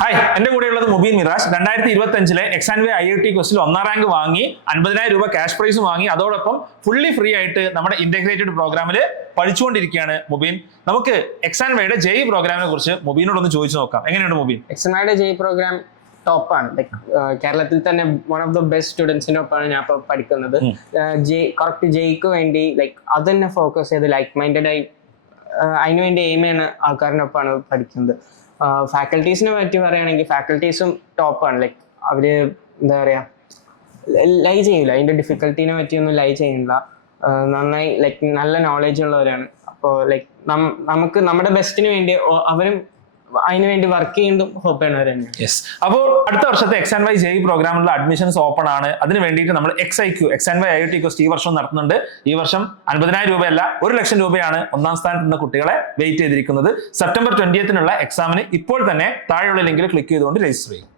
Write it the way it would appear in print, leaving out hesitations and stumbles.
Hi, എന്റെ കൂടെയുള്ളത് Mubeen Miraj. 2025 എക്സാൻവേ IIT ക്വസ്റ്റിൽ 1ാം rank വാങ്ങി 50,000 രൂപ ക്യാഷ് പ്രൈസ് വാങ്ങി അതോടൊപ്പം ഫുള്ളി ഫ്രീ ആയിട്ട് നമ്മുടെ ഇന്റഗ്രേറ്റഡ് പ്രോഗ്രാമിൽ പഠിച്ചുകൊണ്ടിരിക്കുകയാണ് മുബീൻ. നമുക്ക് എക്സാൻവേയുടെ JEE പ്രോഗ്രാമിനെ കുറിച്ച് മുബീനോടൊന്ന് ചോദിച്ചു നോക്കാം. എങ്ങനെയുണ്ട് മുബീൻ? എക്സാൻവേയുടെ JEE പ്രോഗ്രാം ടോപ്പാണ്. കേരളത്തിൽ തന്നെ വൺ ഓഫ് ദ ബെസ്റ്റ് സ്റ്റുഡൻസിന്റെ ഒപ്പമാണ് ഞാൻ ഇപ്പോൾ പഠിക്കുന്നത്. കറക്റ്റ് JEEക്ക് വേണ്ടി അത് തന്നെ ഫോക്കസ് ചെയ്ത് മൈൻഡഡ് ആയി അതിനുവേണ്ടി എയിം ചെയ്യുന്ന ആൾക്കാരുടെ ഒപ്പമാണ് പഠിക്കുന്നത്. ഫാക്കൽറ്റീസിനെ പറ്റി പറയുകയാണെങ്കിൽ ഫാക്കൽറ്റീസും ടോപ്പാണ്. അവര് എന്താ പറയാ ലൈ ചെയ്യില്ല, അതിന്റെ ഡിഫിക്കൽട്ടീനെ പറ്റിയൊന്നും ലൈ ചെയ്യുന്നില്ല. നന്നായി നല്ല നോളേജ് ഉള്ളവരാണ്. അപ്പോൾ നമുക്ക് നമ്മുടെ ബെസ്റ്റിന് വേണ്ടി അവരും അതിനു വേണ്ടി വർക്ക് ചെയ്യുന്നതും ഹോപ്പ് ചെയ്യണവർ തന്നെയാണ്. യെസ്. അപ്പോൾ അടുത്ത വർഷത്തെ എക്സാൻവേ JEE പ്രോഗ്രാമിലുള്ള അഡ്മിഷൻസ് ഓപ്പൺ ആണ്. അതിന് വേണ്ടിയിട്ട് നമ്മൾ എക്സാൻവേ IIT ക്വസ്റ്റ് ഈ വർഷം നടത്തുന്നുണ്ട്. ഈ വർഷം 50,000 രൂപയല്ല 1,00,000 രൂപയാണ് 1ാം സ്ഥാനത്ത് നിന്ന് കുട്ടികളെ വെയിറ്റ് ചെയ്തിരിക്കുന്നത്. സെപ്റ്റംബർ 20നുള്ള എക്സാമിന് ഇപ്പോൾ തന്നെ താഴെയുള്ള ലിങ്കിൽ ക്ലിക്ക് ചെയ്തുകൊണ്ട് രജിസ്റ്റർ ചെയ്യും.